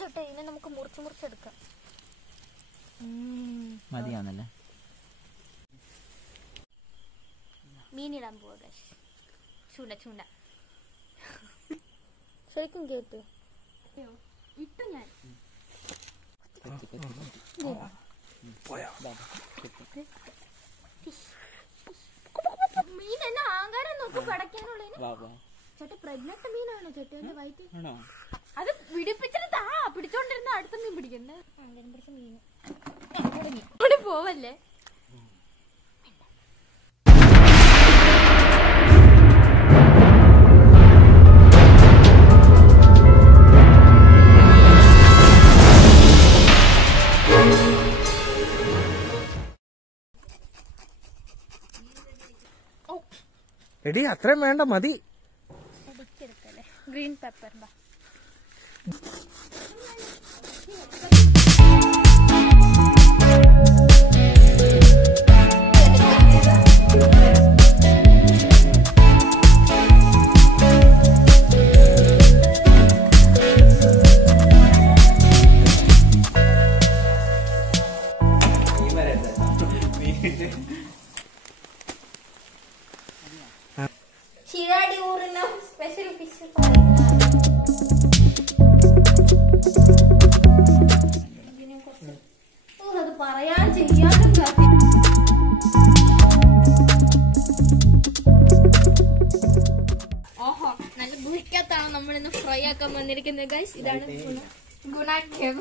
ചൊട്ടെ ഇതിനെ നമുക്ക് മുറിച്ചെടുക്കാം. മതിയാണല്ലേ? മീനിടാൻ പോവാ ഗൈസ്. ചൂണ്ട ശരിക്കും കേട്ടു ഇട്ടു ഞാൻ. മീൻ എന്നെ ആകാരം നോക്കി പടക്കാനുള്ളതിന്. ചേട്ടാ പ്രഗ്നന്റ് മീനാണ് ചേട്ടന്റെ വയറ്റിൽ. അത് പിടിപ്പിച്ചിട്ട് പിടിച്ചോണ്ടിരുന്ന അടുത്ത മീൻ പിടിക്കണ്ടേ? പിടിച്ച മീൻ പോവല്ലേ? എടി അത്രയും വേണ്ട, മതി. ഗ്രീൻ പെപ്പർ ശിരാടി ഊറിന സ്പെഷ്യൽ ഫിഷ്. അത് പറയാൻ ചെയ്യാനും ഓഹോ, നല്ല ബുഹിക്കത്താണ് നമ്മളിന്ന് ഫ്രൈ ആക്കാൻ വന്നിരിക്കുന്നത് ഗൈസ്. ഇതാണ് ഗുണാഖ്യം.